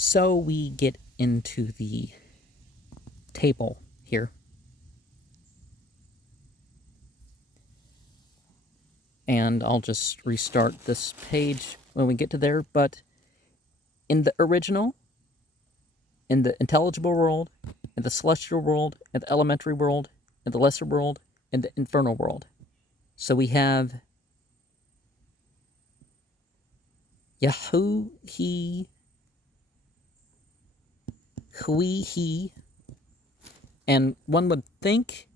So we get into the table here. And I'll just restart this page when we get to there. But in the original, in the intelligible world, in the celestial world, in the elementary world, in the lesser world, in the infernal world. So we have Yahoo, he, hui, he, and one would think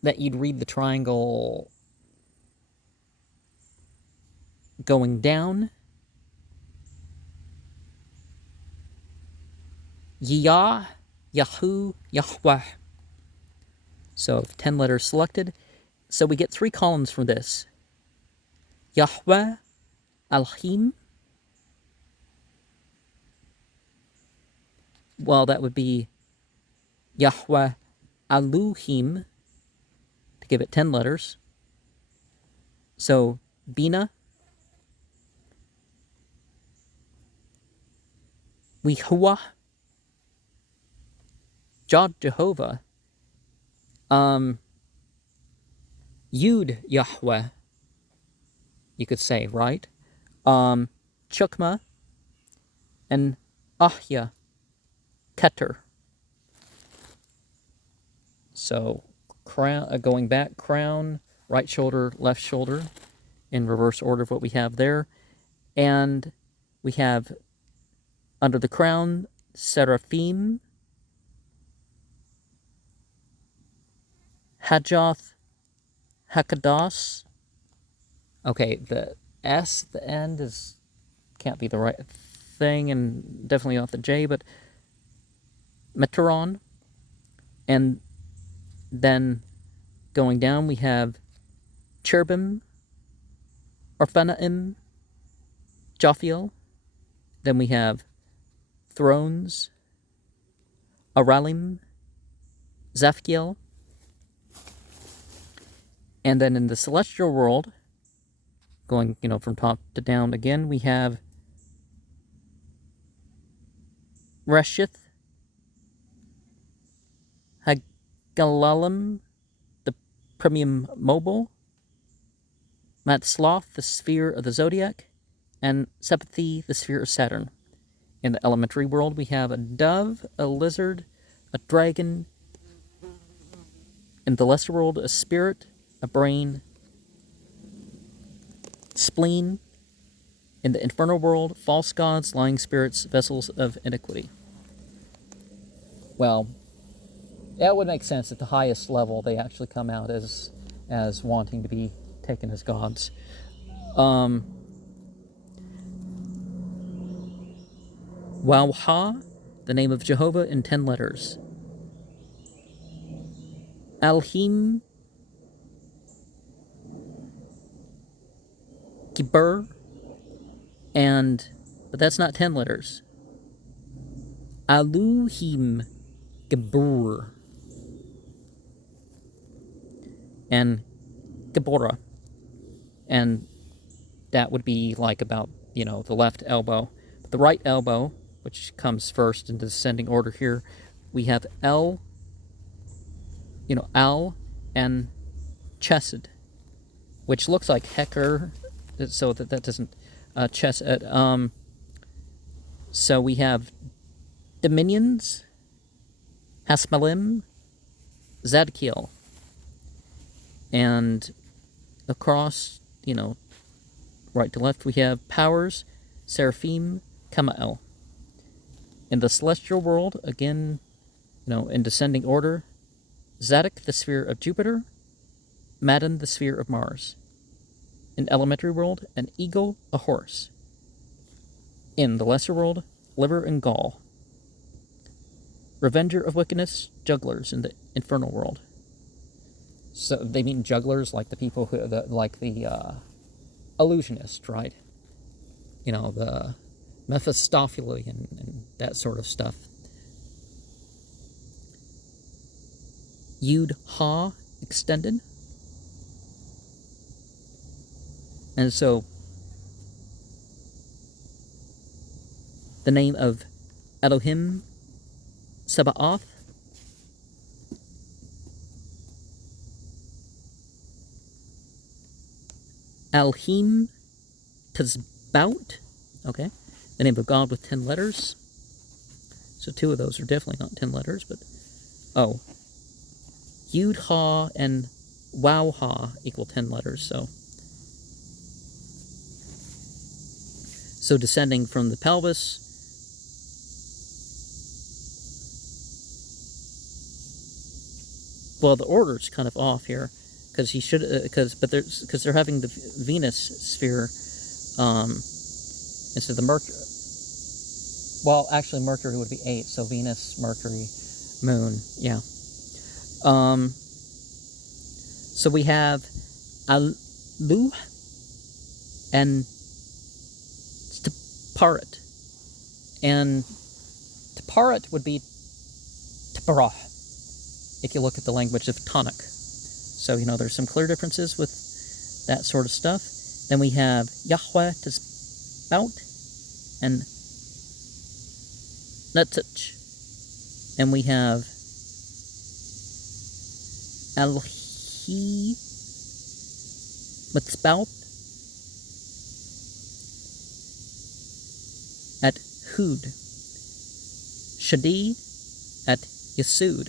that you'd read the triangle going down. Yah, Yahoo, Yahweh. So 10 letters selected. So we get 3 columns from this. Yahweh, Alhim. Well, that would be Yahweh, Aluhim, to give it 10 letters. So Bina, Wihua, Jod Jehovah, Yud Yahweh, you could say, right? Chukma, and Ahya, Keter. So crown, going back, crown, right shoulder, left shoulder, in reverse order of what we have there. And we have under the crown, Seraphim, Hajoth, Hakados. Okay, the S, the end, can't be the right thing, and definitely not the J, but Meteron. And then going down, we have Cherubim, Orphanaim, Jophiel. Then we have Thrones, Aralim, Zaphkiel. And then in the celestial world, going, from top to down again, we have Reshith, Hagalalim, the premium mobile, Matzloth, the sphere of the zodiac, and Septhi, the sphere of Saturn. In the elementary world, we have a dove, a lizard, a dragon. In the lesser world, a spirit, a brain, spleen. In the infernal world, false gods, lying spirits, vessels of iniquity. Well, that would make sense. At the highest level, they actually come out as wanting to be taken as gods. Wauha, the name of Jehovah in 10 letters. Alhim, Gibur, but that's not 10 letters. Aluhim, Gibur, and Gibora, and that would be like about, the left elbow. But the right elbow, which comes first in descending order here, we have Al, Al, and Chesed, which looks like Hecker, so that doesn't, Chesed. So we have Dominions, Hasmalim, Zadkiel, and across, right to left, we have powers, Seraphim, Kamael. In the celestial world, again, in descending order, Zadok, the sphere of Jupiter, Madden, the sphere of Mars. In elementary world, an eagle, a horse. In the lesser world, liver and gall. Revenger of wickedness, jugglers in the infernal world. So they mean jugglers like the people who, like the illusionist, right? The Mephistophelian and that sort of stuff. Yud Ha extended. And so the name of Elohim Sabaoth, Alhim Tazbaut, okay, the name of God with 10 letters. So 2 of those are definitely not 10 letters, but, oh, Yud Ha and Wow Ha equal 10 letters, so descending from the pelvis, well, the order's kind of off here, because he should, because they're having the Venus sphere, instead of the Mercury. Well, actually, Mercury would be 8, so Venus, Mercury, Moon, yeah. So we have Alu and Taparat. And Taparat would be Taparah, if you look at the language of Tonic. So, there's some clear differences with that sort of stuff. Then we have Yahweh Tizbaut and Nutzich. And we have Alhi Mitzbaut at Hud. Shadi at Yesud.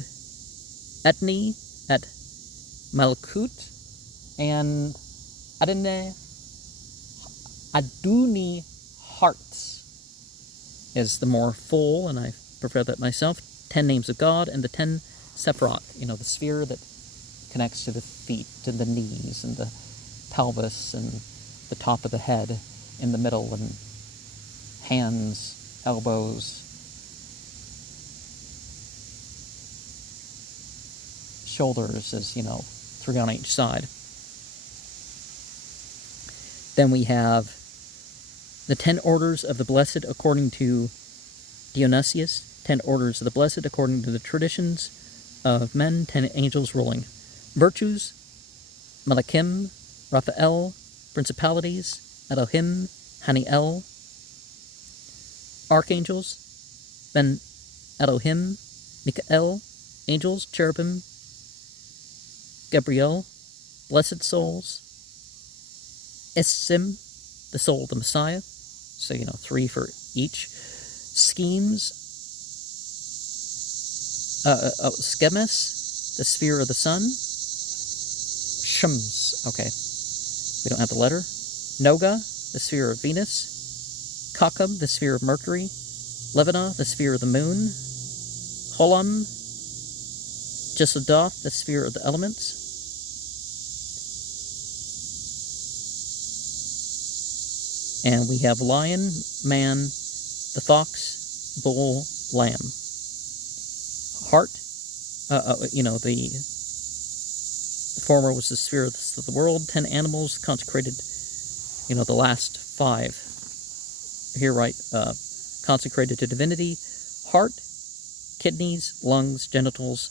Etni at Malkut. And Aduni Hearts is the more full, and I prefer that myself. 10 names of God, and the 10 Sephirot, the sphere that connects to the feet and the knees and the pelvis and the top of the head in the middle, and hands, elbows, shoulders, as 3 on each side. Then we have the 10 orders of the blessed according to Dionysius, 10 orders of the blessed according to the traditions of men, 10 angels ruling. Virtues, Malachim, Raphael, principalities, Elohim, Haniel. Archangels, Ben Elohim, Mikael, angels, cherubim, Gabriel, blessed souls, Essim, the soul of the Messiah, so 3 for each. Schemes, Schemes, the sphere of the sun. Shums, okay, we don't have the letter. Noga, the sphere of Venus. Kakab, the sphere of Mercury. Levana, the sphere of the moon. Holam, Jesudoth, the sphere of the elements. And we have lion, man, the fox, bull, lamb. Heart, the former was the sphere of the world. 10 animals consecrated, the last 5. Here, right, consecrated to divinity. Heart, kidneys, lungs, genitals,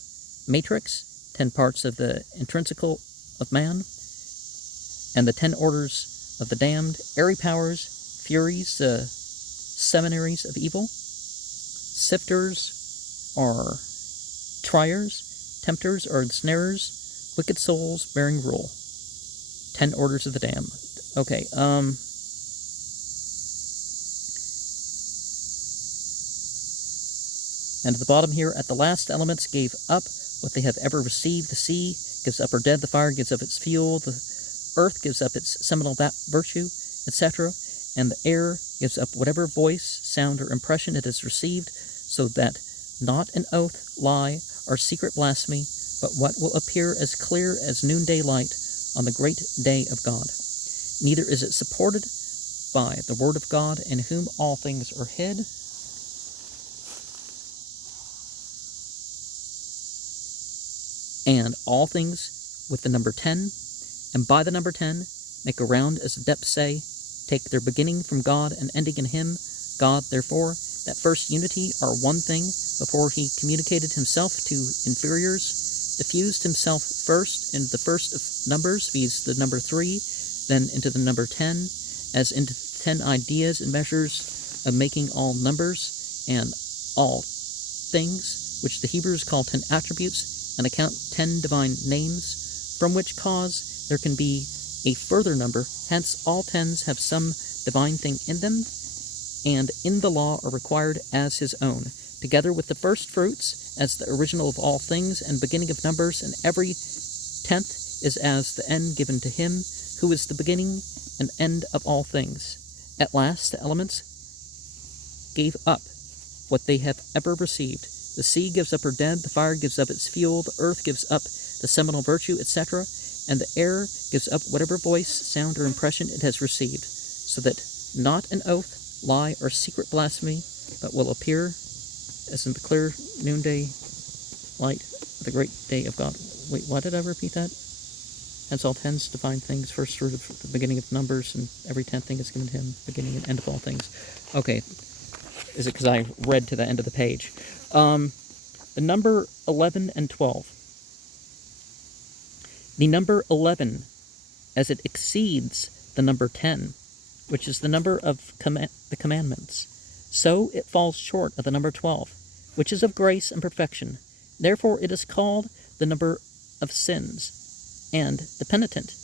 matrix, 10 parts of the intrinsical of man, and the 10 orders of the damned, airy powers, furies, seminaries of evil. Sifters are triers, tempters are ensnarers, wicked souls bearing rule. 10 orders of the damned. Okay, and at the bottom here, at the last elements gave up what they have ever received. The sea gives up her dead, the fire gives up its fuel, the earth gives up its seminal virtue, etc., and the air gives up whatever voice, sound, or impression it has received, so that not an oath, lie, or secret blasphemy, but what will appear as clear as noonday light on the great day of God. Neither is it supported by the word of God, in whom all things are hid. And all things with the number 10, and by the number 10, make a round, as the depths say, take their beginning from God and ending in him. God, therefore, that first unity are one thing, before he communicated himself to inferiors, diffused himself first into the first of numbers, viz. The number 3, then into the number 10, as into 10 ideas and measures of making all numbers and all things, which the Hebrews call 10 attributes, and account 10 divine names, from which cause there can be a further number. Hence all tens have some divine thing in them, and in the law are required as his own, together with the first fruits as the original of all things and beginning of numbers, and every tenth is as the end given to him who is the beginning and end of all things. At last the elements gave up what they have ever received. The sea gives up her dead, the fire gives up its fuel, the earth gives up the seminal virtue, etc., and the air gives up whatever voice, sound, or impression it has received, so that not an oath, lie, or secret blasphemy, but will appear as in the clear noonday light of the great day of God. Wait, why did I repeat that? Hence all tens divine things, first fruit of the beginning of numbers, and every tenth thing is given to him, beginning and end of all things. Okay, is it because I read to the end of the page? The number 11 and 12. The number 11, as it exceeds the number 10, which is the number of the commandments, so it falls short of the number 12, which is of grace and perfection. Therefore it is called the number of sins, and the penitent.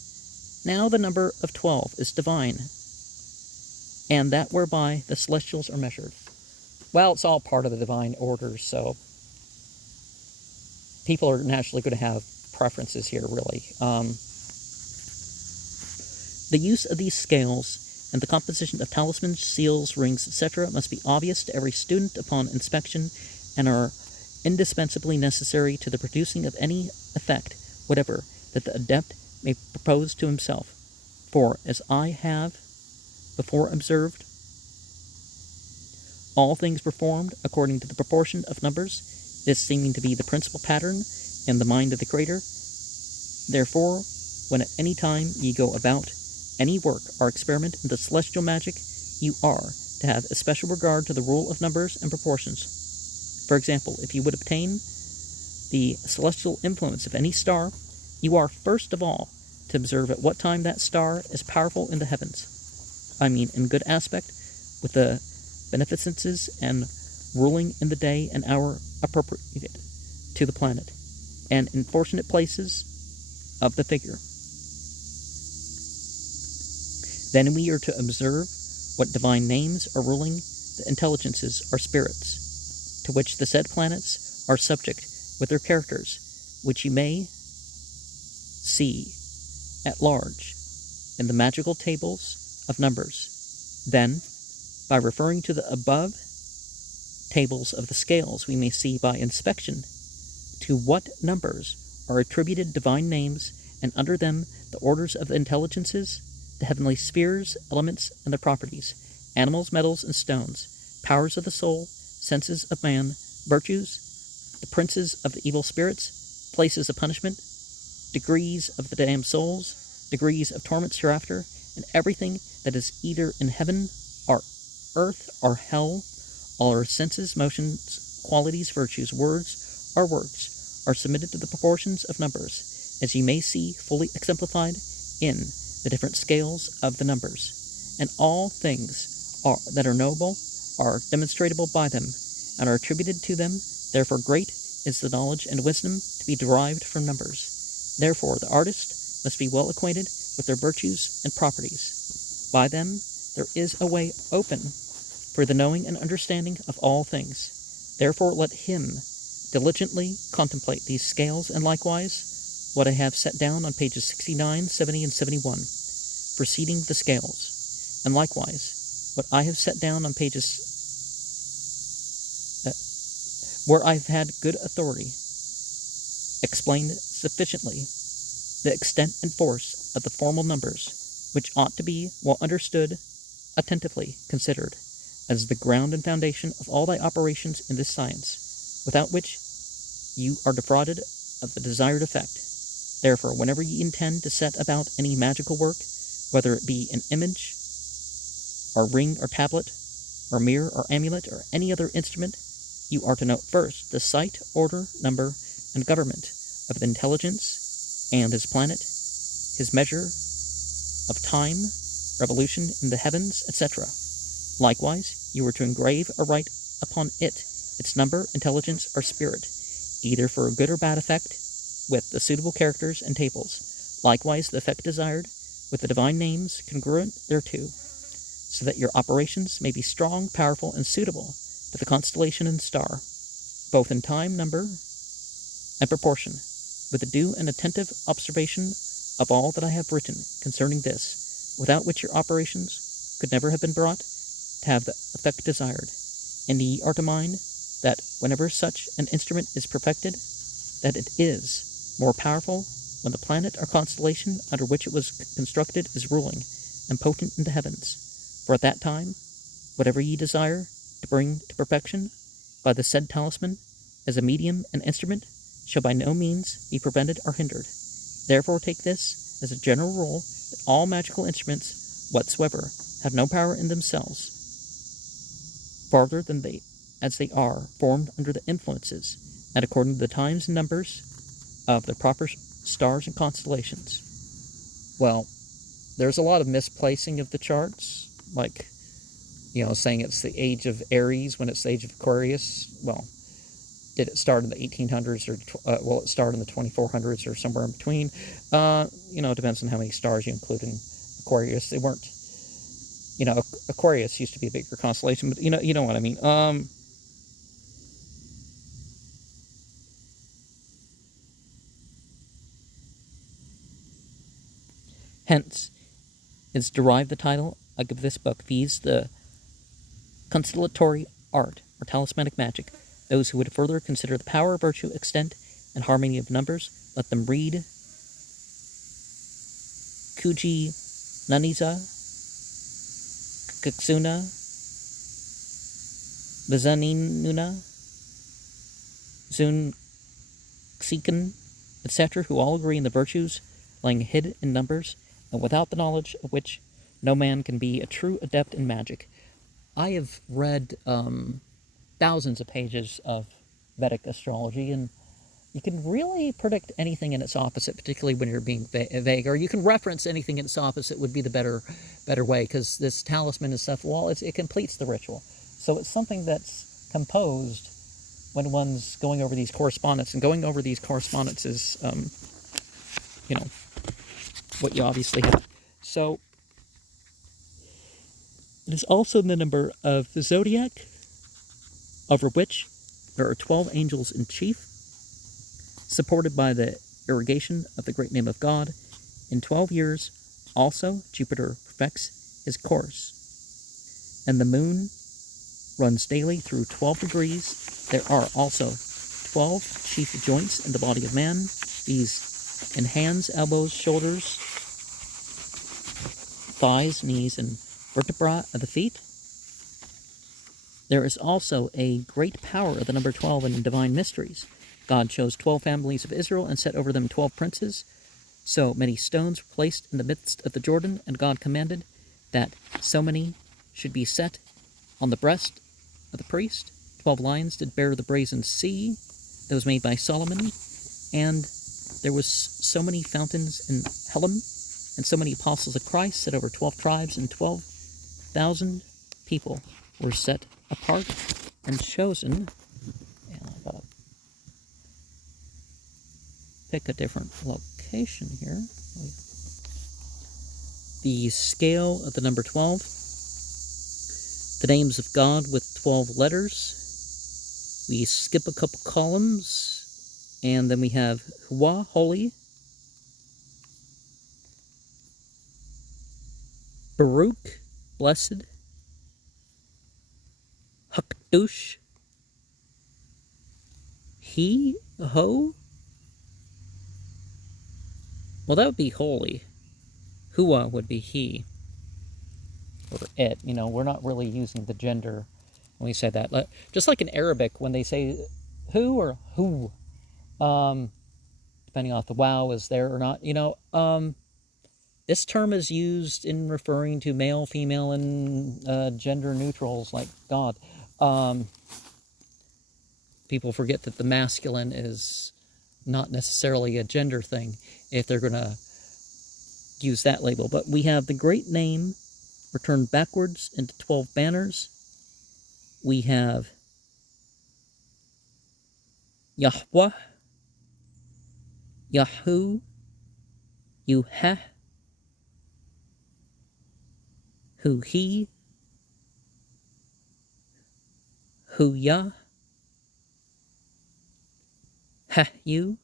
Now the number of 12 is divine, and that whereby the celestials are measured. Well, it's all part of the divine order, so people are naturally going to have preferences here, really. The use of these scales and the composition of talismans, seals, rings, etc. must be obvious to every student upon inspection, and are indispensably necessary to the producing of any effect whatever that the adept may propose to himself. For, as I have before observed, all things performed according to the proportion of numbers, this seeming to be the principal pattern in the mind of the Creator. Therefore, when at any time ye go about any work or experiment in the celestial magic, you are to have especial regard to the rule of numbers and proportions. For example, if you would obtain the celestial influence of any star, you are first of all to observe at what time that star is powerful in the heavens. I mean in good aspect, with the beneficences and ruling in the day and hour appropriated to the planet, and in fortunate places of the figure. Then we are to observe what divine names are ruling the intelligences or spirits, to which the said planets are subject with their characters, which you may see at large in the magical tables of numbers. Then, by referring to the above tables of the scales, we may see by inspection to what numbers are attributed divine names, and under them the orders of the intelligences, the heavenly spheres, elements, and their properties, animals, metals, and stones, powers of the soul, senses of man, virtues, the princes of the evil spirits, places of punishment, degrees of the damned souls, degrees of torments hereafter, and everything that is either in heaven or earth or hell. All our senses, motions, qualities, virtues, words, or works are submitted to the proportions of numbers, as you may see fully exemplified in the different scales of the numbers. And all things that are knowable are demonstratable by them, and are attributed to them. Therefore great is the knowledge and wisdom to be derived from numbers. Therefore the artist must be well acquainted with their virtues and properties. By them there is a way open for the knowing and understanding of all things. Therefore let him diligently contemplate these scales, and likewise what I have set down on pages 69, 70, and 71, preceding the scales, and likewise what I have set down on pages where I have had good authority, explained sufficiently the extent and force of the formal numbers, which ought to be well understood, attentively considered, as the ground and foundation of all thy operations in this science, without which you are defrauded of the desired effect. Therefore, whenever ye intend to set about any magical work, whether it be an image, or ring, or tablet, or mirror, or amulet, or any other instrument, you are to note first the site, order, number, and government of the intelligence and his planet, his measure of time, revolution in the heavens, etc. Likewise, You were to engrave or write upon it its number, intelligence, or spirit, either for a good or bad effect, with the suitable characters and tables. Likewise, the effect desired, with the divine names congruent thereto, so that your operations may be strong, powerful, and suitable to the constellation and star, both in time, number, and proportion, with the due and attentive observation of all that I have written concerning this, without which your operations could never have been brought to have the effect desired. And ye are to mind that whenever such an instrument is perfected, that it is more powerful when the planet or constellation under which it was constructed is ruling and potent in the heavens. For at that time, whatever ye desire to bring to perfection by the said talisman as a medium and instrument shall by no means be prevented or hindered. Therefore take this as a general rule, that all magical instruments whatsoever have no power in themselves, farther than they as they are formed under the influences and according to the times and numbers of the proper stars and constellations. Well, there's a lot of misplacing of the charts, like, saying it's the age of Aries when it's the age of Aquarius. Well, did it start in the 1800s or, will it start in the 2400s or somewhere in between? It depends on how many stars you include in Aquarius. They weren't, Aquarius used to be a bigger constellation, but you know what I mean. Hence, is derived the title of this book, viz. The constellatory art, or talismanic magic. Those who would further consider the power, virtue, extent, and harmony of numbers, let them read Kuji Naniza, Kaksuna, Bazaninuna, Zun Xikan, etc., who all agree in the virtues lying hid in numbers, and without the knowledge of which no man can be a true adept in magic. I have read thousands of pages of Vedic astrology, and you can really predict anything in its opposite, particularly when you're being vague, or you can reference anything in its opposite would be the better way, because this talisman and stuff, well, it completes the ritual. So it's something that's composed when one's going over these correspondence, and going over these correspondence is, what you obviously have. So it is also the number of the zodiac, over which there are 12 angels in chief, supported by the irrigation of the great name of God. In 12 years also Jupiter perfects his course, and the moon runs daily through 12 degrees. There are also 12 chief joints in the body of man, these in hands, elbows, shoulders, thighs, knees, and vertebra of the feet. There is also a great power of the number 12 in divine mysteries. God chose 12 families of Israel and set over them 12 princes. So many stones were placed in the midst of the Jordan, and God commanded that so many should be set on the breast of the priest. 12 lions did bear the brazen sea that was made by Solomon, and there was so many fountains in Helam, and so many apostles of Christ set over 12 tribes, and 12,000 people were set apart and chosen. And I gotta pick a different location here. The scale of the number 12. The names of God with 12 letters. We skip a couple columns, and then we have Hua, holy, Baruch, blessed, Hakdush, He, Ho. Well, that would be holy. Hua would be he, or it. We're not really using the gender when we say that. Just like in Arabic, when they say who or who, depending on if the wow is there or not, this term is used in referring to male, female, and gender neutrals like God. People forget that the masculine is not necessarily a gender thing if they're going to use that label. But we have the great name returned backwards into 12 banners, we have Yahweh, Yahu, Yuheh, Hu-He, Hu-Yah, Heh-You.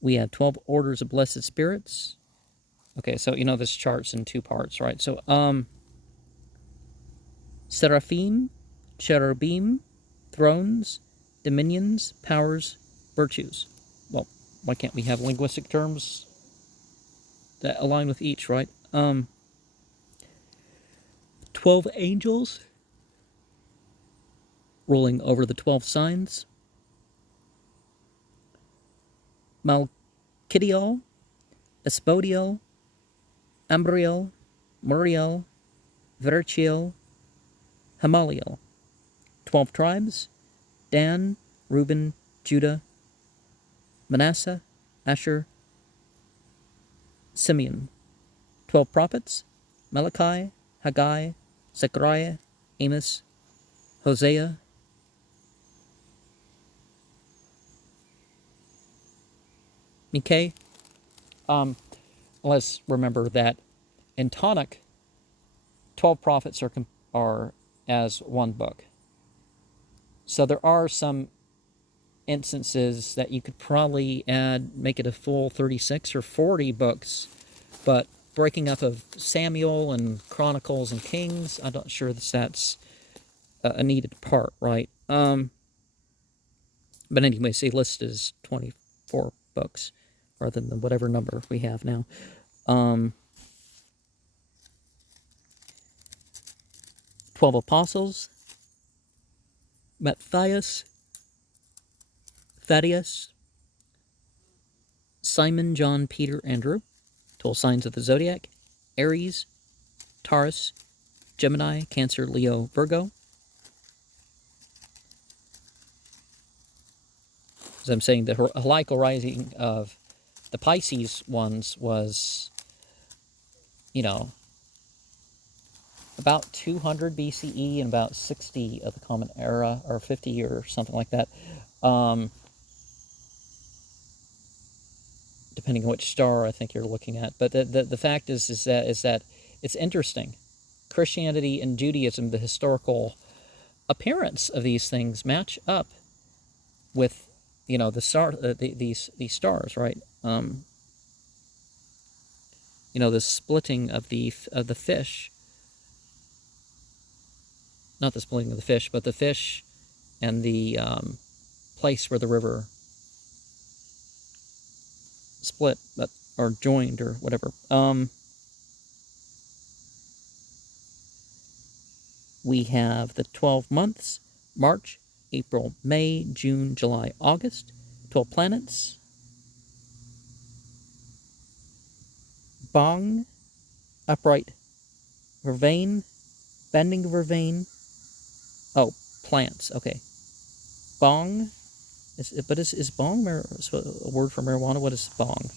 We have 12 orders of blessed spirits. Okay, so this chart's in two parts, right? So, Seraphim, Cherubim, Thrones, Dominions, Powers, Virtues. Well, why can't we have linguistic terms that align with each, right? 12 angels ruling over the 12 signs. Malkidial, Espodial, Ambriel, Muriel, Virchiel, Hamaliel. 12 tribes: Dan, Reuben, Judah, Manasseh, Asher, Simeon. 12 prophets: Malachi, Haggai, Zechariah, Amos, Hosea, Micah. Let's remember that in tonic, 12 prophets are as one book. So there are some instances that you could probably make it a full 36 or 40 books, but breaking up of Samuel and Chronicles and Kings, I'm not sure that's a needed part, right? But anyway, see, list is 24 books rather than whatever number we have now. 12 apostles: Matthias, Thaddeus, Simon, John, Peter, Andrew. 12 signs of the zodiac: Aries, Taurus, Gemini, Cancer, Leo, Virgo. As I'm saying, the heliacal rising of the Pisces ones was, about 200 BCE and about 60 of the Common Era, or 50 or something like that. Depending on which star I think you're looking at. But the fact is that it's interesting. Christianity and Judaism, the historical appearance of these things match up with the star, these stars, right? The splitting of the fish. Not the splitting of the fish, but the fish and the place where the river split, or joined, or whatever. We have the 12 months: March, April, May, June, July, August. 12 planets: Bong, upright vervain, bending vervain. Oh, plants. Okay. Bong. Is bong a word for marijuana? What is bong?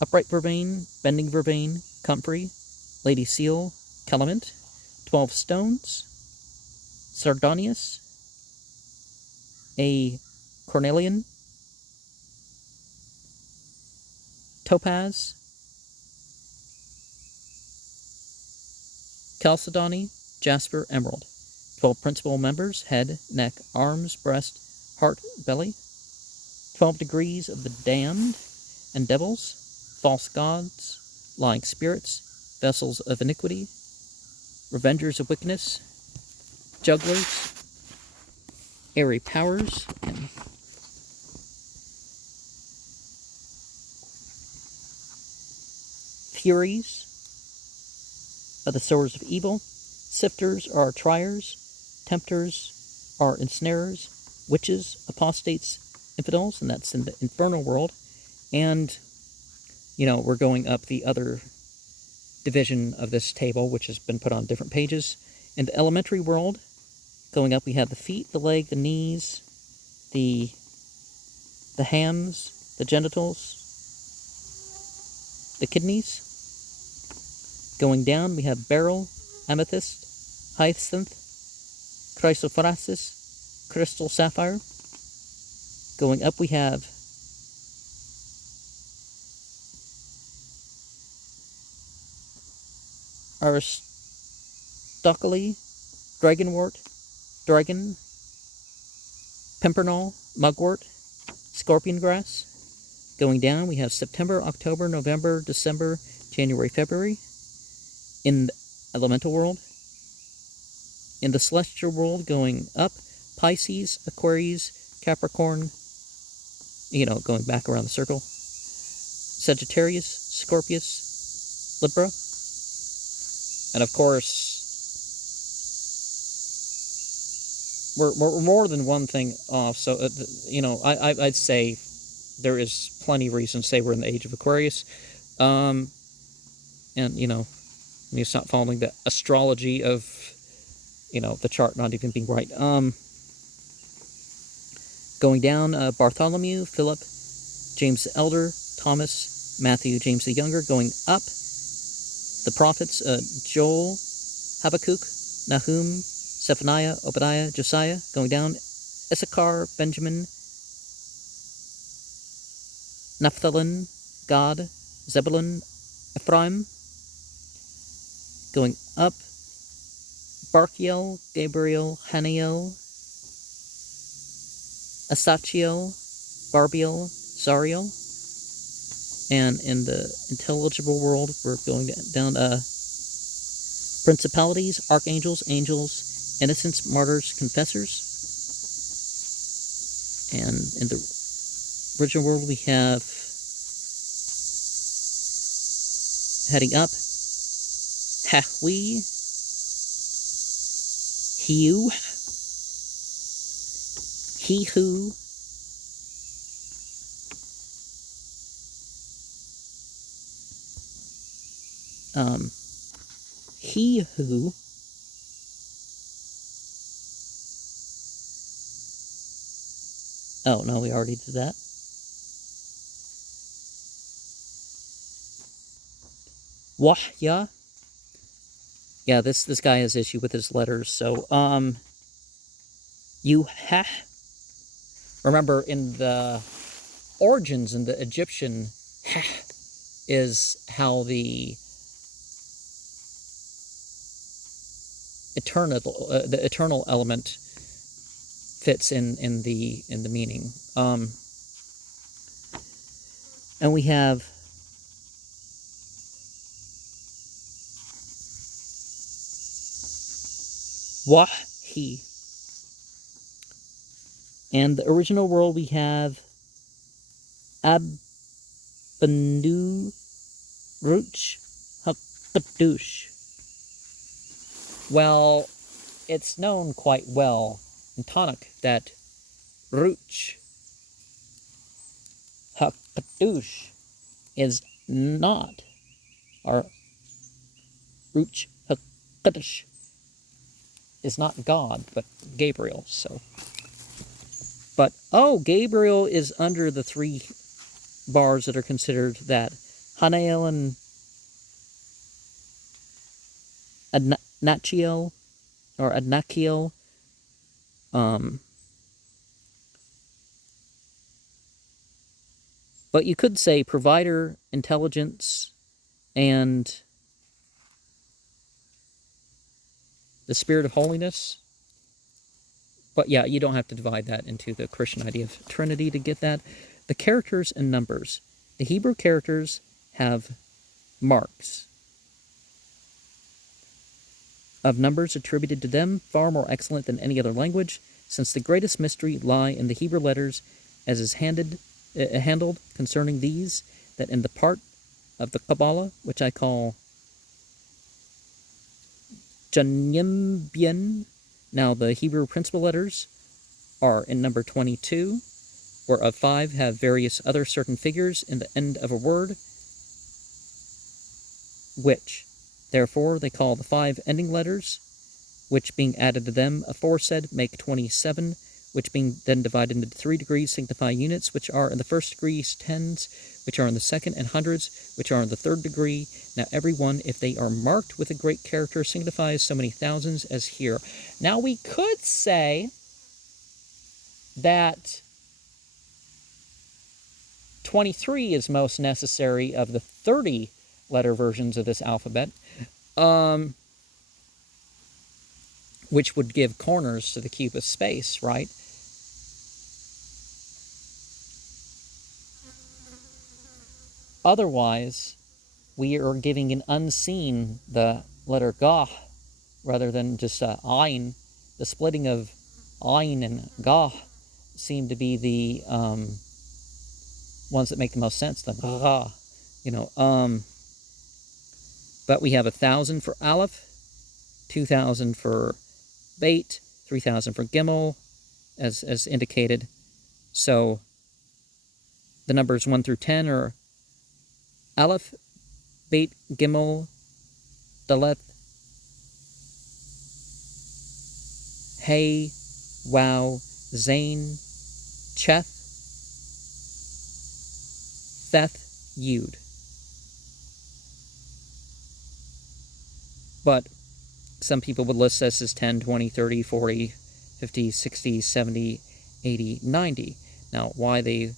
Upright vervain, bending vervain, comfrey, lady seal, calamint. 12 stones: sardonyx, a cornelian, topaz, chalcedony, jasper, emerald. 12 principal members: head, neck, arms, breast, heart, belly. 12 degrees of the damned and devils: false gods, lying spirits, vessels of iniquity, revengers of wickedness, jugglers, airy powers, and furies of the sowers of evil. Sifters are triers, tempters are ensnarers, witches, apostates, infidels, and that's in the infernal world. And, we're going up the other division of this table, which has been put on different pages. In the elementary world, going up, we have the feet, the leg, the knees, the hams, the genitals, the kidneys. Going down, we have beryl, amethyst, hyacinth, chrysoprasus, crystal sapphire. Going up we have Aristocoli, dragonwort, dragon, pimpernel, mugwort, scorpion grass. Going down, we have September, October, November, December, January, February. In the elemental world. In the celestial world, going up, Pisces, Aquarius, Capricorn, going back around the circle. Sagittarius, Scorpius, Libra. And of course, we're more than one thing off. So, I'd say there is plenty of reasons to say we're in the age of Aquarius. And, when you stop following the astrology of, the chart not even being right. Going down, Bartholomew, Philip, James the Elder, Thomas, Matthew, James the Younger. Going up, the prophets, Joel, Habakkuk, Nahum, Zephaniah, Obadiah, Josiah. Going down, Issachar, Benjamin, Naphtali, Gad, Zebulun, Ephraim. Going up, Barkiel, Gabriel, Haniel, Asachiel, Barbiel, Zariel. And in the intelligible world, we're going down principalities, archangels, angels, innocents, martyrs, confessors. And in the original world, we have, heading up, Hahwi, Hiu, He Who, He Who, oh no, we already did that. Wahya. Yeah, this guy has issue with his letters. So, remember, in the origins in the Egyptian, is how the eternal element fits in the meaning. And we have Wahi. And the original world we have Abanu Ruch Hakadush. Well, it's known quite well in Tanakh that Ruch Hakadush is not, or Ruch Hakadush is not God, but Gabriel. So, but Gabriel is under the three bars that are considered that Hanael and Adnachiel or Adnachiel. But you could say provider, intelligence, and the spirit of holiness. But yeah, you don't have to divide that into the Christian idea of Trinity to get that. The characters and numbers. The Hebrew characters have marks of numbers attributed to them, far more excellent than any other language, since the greatest mystery lie in the Hebrew letters, as is handled concerning these, that in the part of the Kabbalah, which I call Janymbien. Now, the Hebrew principal letters are in number 22, whereof 5 have various other certain figures in the end of a word, which, therefore, they call the 5 ending letters, which being added to them aforesaid make 27, which being then divided into 3 degrees signify units, which are in the first degree tens, which are in the second, and hundreds, which are in the third degree. Now every one, if they are marked with a great character, signifies so many thousands as here. Now we could say that 23 is most necessary of the 30-letter versions of this alphabet, which would give corners to the cube of space, right? Otherwise, we are giving an unseen, the letter Gah, rather than just Ayin. The splitting of Ayin and Gah seem to be the ones that make the most sense. The Gah, but we have 1,000 for Aleph, 2,000 for Beit, 3,000 for Gimel, as indicated. So the numbers 1 through 10 are Aleph, Beit, Gimel, Dalet, Hey, Wow, Zain, Cheth, Theth, Yud. But some people would list this as 10, 20, 30, 40, 50, 60, 70, 80, 90. Now, why they...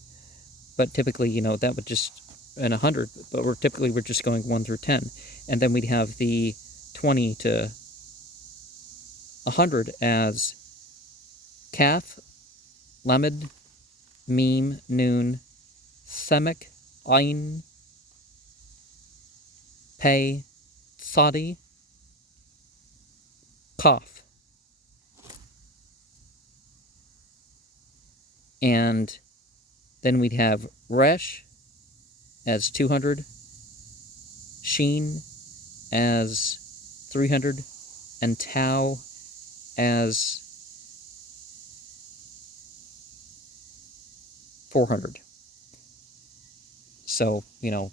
But typically, that would just... And 100, but we're just going 1 through 10. And then we'd have the 20 to 100 as Kaf, Lamed, Meme, Noon, Semek, Ayin, Pei, Sadi, Kaf. And then we'd have Resh as 200, Sheen as 300, and Tau as 400. So,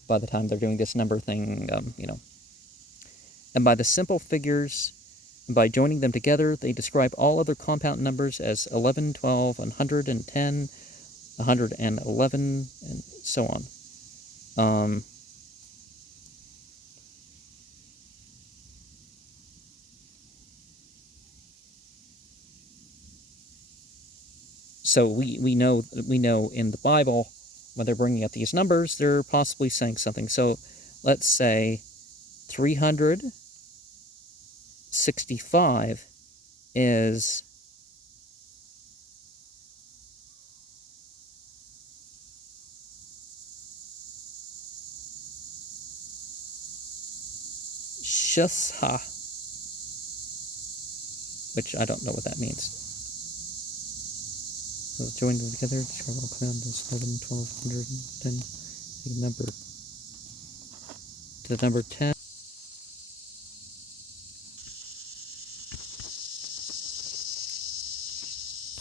by the time they're doing this number thing, And by the simple figures, and by joining them together, they describe all other compound numbers as 11, 12, 110, 111, and so on. So we know in the Bible, when they're bringing up these numbers, they're possibly saying something. So let's say 365 is Shusha, which I don't know what that means. So join them together, describe all compound as 11, 12, 110, the number 10.